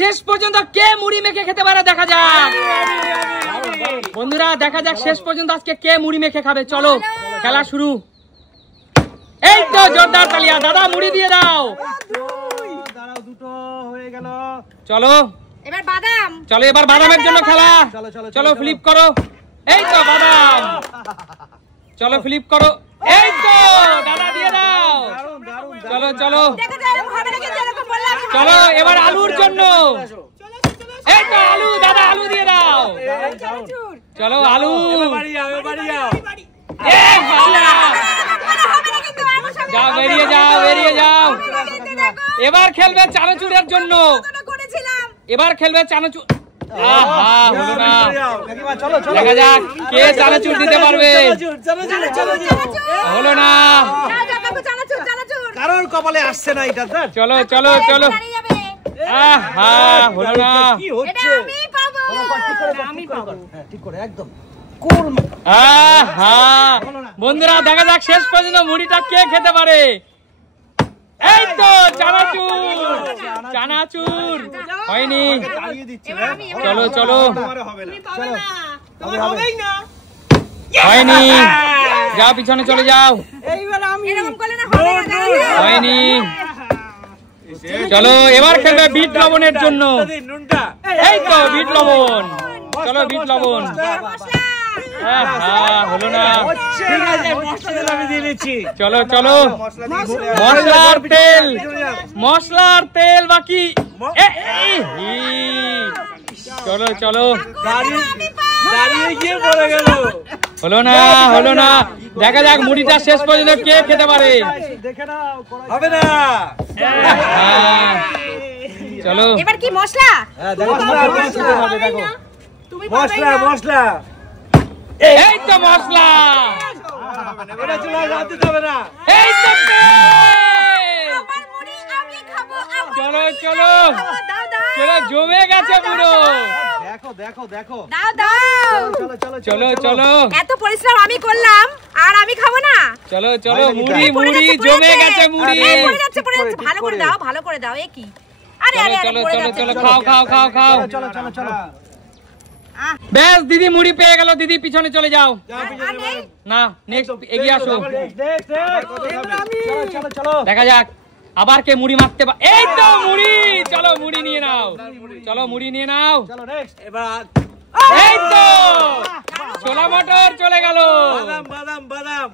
শেষ পর্যন্ত কে মুড়ি মেখে খেতে পারে দেখা যাক। বন্ধুরা দেখা যাক শেষ পর্যন্ত আজকে কে মুড়ি মেখে খাবে। চলো খেলা শুরু। এই তো জোরদার তালিয়া, দাদা মুড়ি দিয়ে দাও। চলো এবার বাদাম, চলো এবার বাদামের জন্য খেলা। চলো ফ্লিপ করো। এই তো বাদাম, চলো ফ্লিপ করো। এই তো দাদা দিয়ে দাও। চলো চলো চলো এবার আলুর জন্য। এই তো আলু, দাদা আলু দিয়ে দাও। চলো আলু, যাও বেরিয়ে যাও বেরিয়ে যাও। এবার খেলবে চানাচুরের জন্য, এবার খেলবে চানাচুর। আহা হলো না, দেখা যাক কে চানাচুর দিতে পারবে। হলো না, কারোর কপালে আসছে না এটা। চলো চলো চলো। আহা হলো না, আহা বন্ধুরা দেখা যাক শেষ পর্যন্ত মুড়িটা কে খেতে পারে। এই তো চানাচুর, চানাচুর হয়নি। চলো চলো হয়নি, যাও পিছনে চলে যাও। হয়নি, চলো এবার খেলবে বিট লবণের জন্য। এই তো বিট লবণ, চলো বিট লবণ। হলো না, চলো চলো মশলার তেল, মশলার তেল বাকি। চলো চলো, হলো না হলো না, দেখা যাক মুড়িটা শেষ পর্যন্ত কে খেতে পারে। হবে না, চলো এবার কি মশলা, মশলা মশলা। এই তো মশলা, এই তো চলো চলো চলো, জমে গেছে পুরো। দেখো দেখো দেখো, দাও দাও, চলো চলো, এত পরিশ্রম আমি করলাম আর আমি খাবো না। চলো চলো, মুড়ি মুড়ি জমে গেছে মুড়ি। পড়ে যাচ্ছে পড়ে যাচ্ছে, ভালো করে দাও ভালো করে দাও। এ কি, আরে আরে চলো চলো চলো, খাও খাও খাও খাও। চলো চলো চলো। বেশ দিদি মুড়ি পেয়ে গেল, দিদি পিছনে চলে যাও। না নেক্সট এগিয়ে আসো, দেখা যাক আবার কে মুড়ি মারতে পারে। এই তো মুড়ি, চলো মুড়ি নিয়ে নাও, চলো মুড়ি নিয়ে নাও। এই তো ছোলা মটর চলে গেল। বাদাম বাদাম,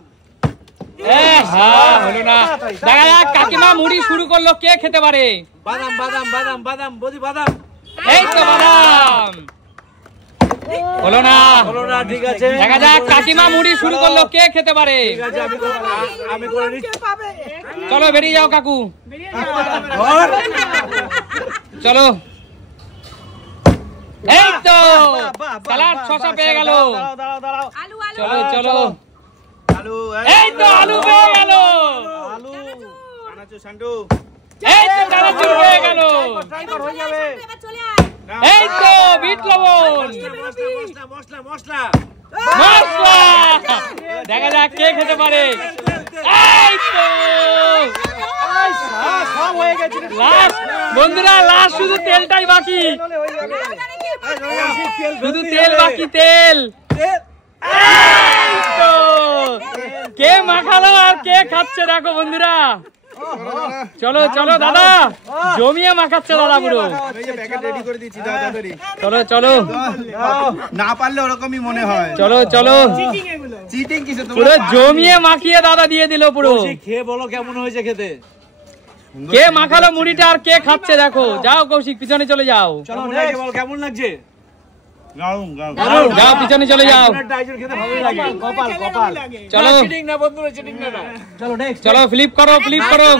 হলো না, দেখা যাক কাকিমা মুড়ি শুরু করলো, কে খেতে পারে। বাদাম বাদাম বাদাম বাদাম, বদি বাদাম। এই তো বাদাম, হলো না হলো না, ঠিক আছে। দেখা যাক কাকিমা মুড়ি শুরু করলো, কে খেতে পারে। আমি করে নিচ্ছি। চলো বেরিয়ে যাও কাকু, চলো। এই তো সালাদ শসা পেয়ে গেল। চলো চলো, এই তো আলু পেয়ে গেল। এই তো চানাচুর পেয়ে গেল। এই তো বিট লবণ, মশলা মশলা মশলা, দেখা যাক কে খেতে পারে। এই তো লাস্ট বন্ধুরা, লাস্ট শুধু তেলটাই বাকি, শুধু তেল বাকি, তেল। এই তো কে মাখালো আর কে খাচ্ছে দেখো বন্ধুরা। চলো চলো দাদা, জমিয়ে মাখাচ্ছে দাদা পুরো। চলো চলো, না পারলে ওরকমই মনে হয়। চলো চলো, চিটিং কিছু পুরো জমিয়ে মাখিয়ে দাদা দিয়ে দিল পুরো। খেয়ে বলো কেমন হয়েছে খেতে। কে মাখালো মুড়িটা আর কে খাচ্ছে দেখো। যাও কৌশিক পিছনে চলে যাও, কেমন লাগছে। যাও পিছনে চলে যাও। চলো চলো, ফ্লিপ করো ফ্লিপ করো।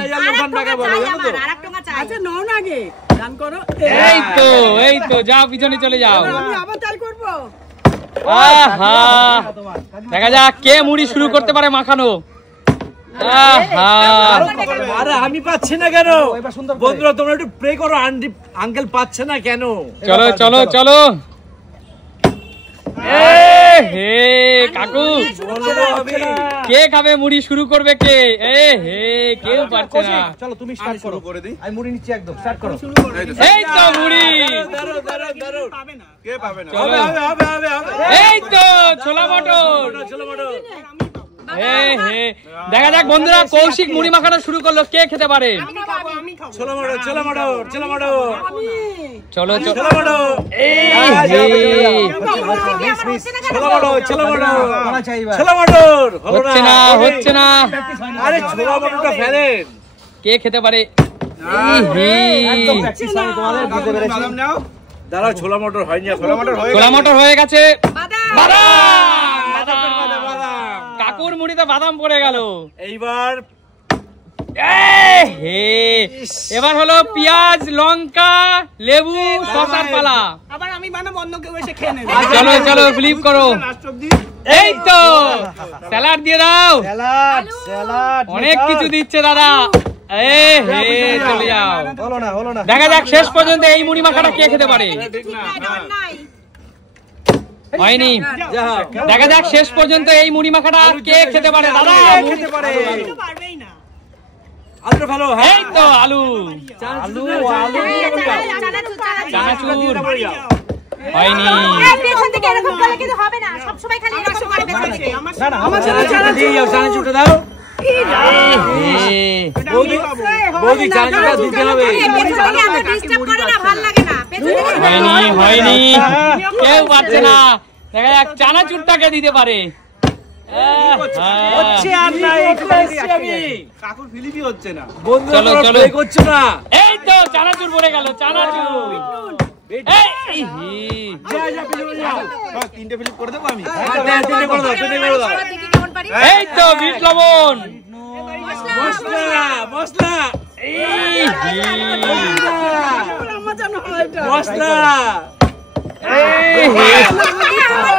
এই তো এই তো, যাও পিছনে চলে যাও। আহা, দেখা যাক কে মুড়ি শুরু করতে পারে মাখানো। আরে আমি পাচ্ছি না কেন বন্ধুরা, তোমরা একটু প্রে করো, আঙ্কেল পাচ্ছে না কেন। চলো চলো চলো, হে কাকু কে খাবে মুড়ি শুরু করবে কে হে কেউ পারছে না চলো তুমি স্টার্ট করো করে দিই আমি মুড়ি নিচ্ছি একদম স্টার্ট করো এই তো মুড়ি কে পাবে না চলো এই তো ছোলা মটর হে দেখা যাক বন্ধুরা কৌশিক মুড়ি মাখানো শুরু করলো কে খেতে পারে ছোলা মটর চলো চলো ছোলা মটর এই হে ছোলা মটর হচ্ছে না আরে ছোলা মটরটা ফেলেন কে খেতে পারে একদম প্র্যাকটিস আমি তোমাদের বুঝতে পেরেছি বাদাম নাও দাঁড়াও ছোলা মটর হয়নি ছোলা মটর হয়ে ছোলা মটর হয়ে গেছে বাদাম বাদাম কাকুর মুড়িতে বাদাম পড়ে গেল এইবার এবার হলো পেঁয়াজ লঙ্কা লেবু শসার পালা আবার আমি বানাবো অন্য কেউ এসে খেয়ে নেবে চলো চলো ফ্লিপ করো এই তো স্যালাড দিয়ে দাও স্যালাড অনেক কিছু দিচ্ছে দাদা চলে যাও হলো না দেখা যাক শেষ পর্যন্ত এই মুড়ি মাখাটা কে খেতে পারে হয়নি দেখা যাক শেষ পর্যন্ত এই মুড়ি মাখাটা কে খেতে পারে দাদা খেতে পারে পারবেই না আলু ভালো এই তো আলু চানাচুর হয়নি পেছন থেকে এরকম করে কিন্তু হবে না সব সময় খালি এরকম করে পেছন থেকে না না আমার চানাচুরটা দিয়ে যাও চানাচুরটা দাও বৌদি চানাচুরটা দিতে হবে পেছন থেকে এত ডিস্টার্ব করে না ভালো লাগে না পেছন থেকে হয়নি কেউ পারছে না দেখা যাক চানাচুরটাকে দিতে পারে হচ্ছে আর না এটা এসছি আমি কাকুর ফিলিপি হচ্ছে না চলো, চলো। প্লে করছে না এই তো চানাচুর পড়ে গেল চানাচুর এই যা পিছনে যাও তিনটে ফিলিপ করে দেবো আমি তিনটে করে দাও সবার দেখি কেমন পারি এই তো বিট লবণ মশলা এই আমার জানো হয় এটা মশলা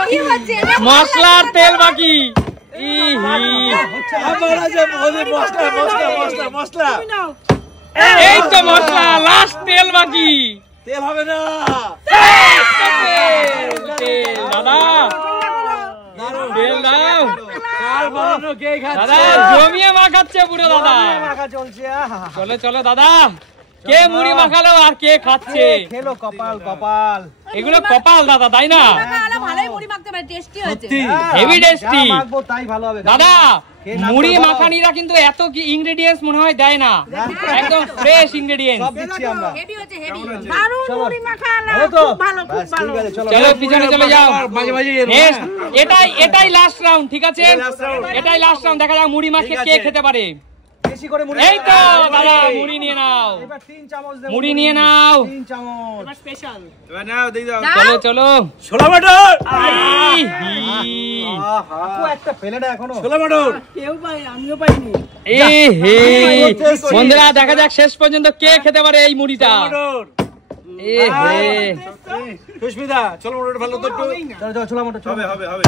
কি হচ্ছে মশলার তেল বাকি আমার আছে মশলা নাও এই তো মশলা লাস্ট তেল বাকি তেল হবে না তেল দাদা তেল দাও কাল বানানো কে দাদা খাচ্ছে জমিয়ে মাখাচ্ছে পুরো দাদা মাখা চলছে চলো চলো দাদা কে মুড়ি মাখালো আর কে খাচ্ছে খেলো কপাল এগুলো কপাল দাদা তাই না মাখালা ভালোই মুড়ি মাখতে পারে টেস্টি হয়েছে হেভি টেস্টি যা মাখবো তাই ভালো হবে দাদা কে নাম মুড়ি করবো? মাখানিরা কিন্তু এত কি ইনগ্রেডিয়েন্টস মনে হয় দেয় না একদম ফ্রেশ ইনগ্রেডিয়েন্টস সব দিচ্ছি আমরা হেভি হচ্ছে হেভি দারুণ মুড়ি মাখালা ভালো তো খুব ভালো খুব ব্যাস, ঠিক ভালো আছে চলো চলো পিছনে চলে যাও মাঝে মাঝে Next, এটাই লাস্ট রাউন্ড ঠিক আছে এটাই লাস্ট রাউন্ড দেখা যাক মুড়ি মাখিয়ে কে খেতে পারে বেশি করে মুড়ি এই তো দাদা মুড়ি নিয়ে নাও এবার 3 চামচ দেব মুড়ি নিয়ে নাও 3 চামচ স্পেশাল এবার নাও দিয়ে দাও চলো চলো ছোলা মটর আপু একটা ফেলে না এখনো ছোলা মটর কেউ পাই আমিও পাইনি বন্ধুরা দেখা যাক শেষ পর্যন্ত কে খেতে পারে এই মুড়িটা মটর সুস্মিতা ছোলা মটর ভালো তো একটু চলো ছোলা মটর হবে হবে হবে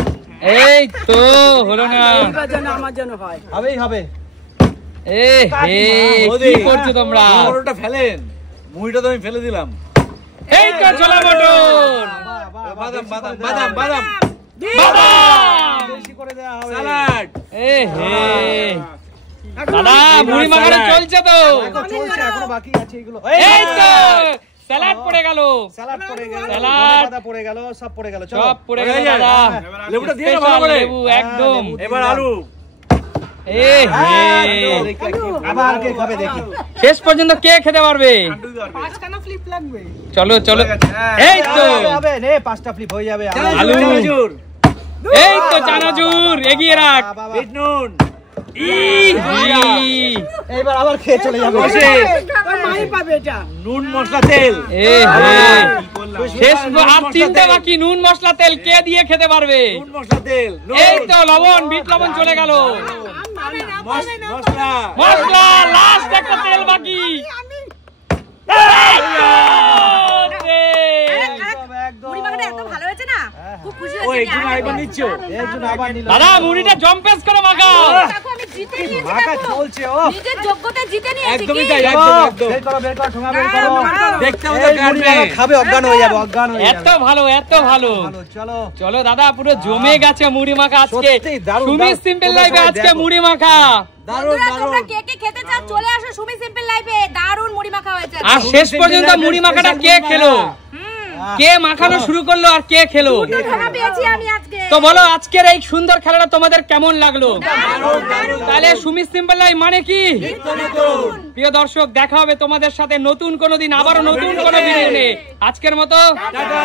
এই তো হলো না এবার যেন আমার যেন হয় হবে কি করছো তোমরা মটরটা ফেলেন মুড়িটা তো আমি ফেলে দিলাম এই তো ছোলা মটর বাদাম বেশি করে দেয়া হবে সালাড দাদা মুড়ি মাখানো চলছে তো চলছে এখনো বাকি আছে এগুলো এই তো স্যালাড পড়ে গেল সালাড পড়ে গেল সালাড। পাতা পড়ে গেল সব পড়ে গেল সব পড়ে গেল হয়ে যায়। দাদা লেবুটা দিয়ে দাও Special ভালো করে লেবু একদম এবার আলু আবার কে খাবে দেখি শেষ পর্যন্ত কে খেতে পারবে পাঁচখানা ফ্লিপ লাগবে চলো চলো এই তো হবে নে পাঁচটা ফ্লিপ হয়ে যাবে আলু। এই তো চানাচুর এগিয়ে রাখ বিট নুন এইবার আবার খেয়ে চলে যাবে মাই পাবে এটা নুন মশলা তেল শেষ আর তিনটে বাকি নুন মশলা তেল কে দিয়ে খেতে পারবে নুন মশলা তেল এই তো লবণ বিট লবণ চলে গেল মশলা মশলা লাস্ট একটা তেল বাকি মুড়ি মাখাটা এত ভালো হয়েছে না খুব খুশি ও হয়েছে একজন আইবার নিচ্ছ হ্যাঁ। একজন আবার নিল দাদা মুড়িটা জম্পেস করে মাখাও কাকু আমি জিতে নিয়েছি মাখা দেখো। চলছে ও নিজের যোগ্যতা জিতে নিয়েছি একদমই কি? তাই, বের একদম একদম। করো ঠোঙা বের করো দেখতে হবে এই মুড়ি মাখা খাবে অজ্ঞান হয়ে যাবে অজ্ঞান হয়ে এত যাবে ভালো এত ভালো। ভালো চলো চলো দাদা পুরো জমে গেছে মুড়ি মাখা আজকে। সত্যি দারুণ, সুমি দারুণ। সিম্পল তোমরা লাইভে সবাই আজকে দেখো। মুড়ি মাখা। বন্ধুরা তোমরা কে কে খেতে চাও চলে আসো সুমি সিম্পল লাইভে, দারুণ মুড়ি মাখা হয়েছে। আর শেষ পর্যন্ত মুড়ি মাখাটা কে খেলো, কে মাখানো শুরু করলো আর কে খেলো? দুটো ঠোঙা পেয়েছি আমি আজকে। তো বলো আজকের এই সুন্দর খেলাটা তোমাদের কেমন লাগলো? তাহলে সুমি সিম্পল লাইভ মানে কি? প্রিয় দর্শক, দেখা হবে তোমাদের সাথে নতুন কোনো দিন, আবারও নতুন কোনো ভিডিও নিয়ে। আজকের মতো টাটা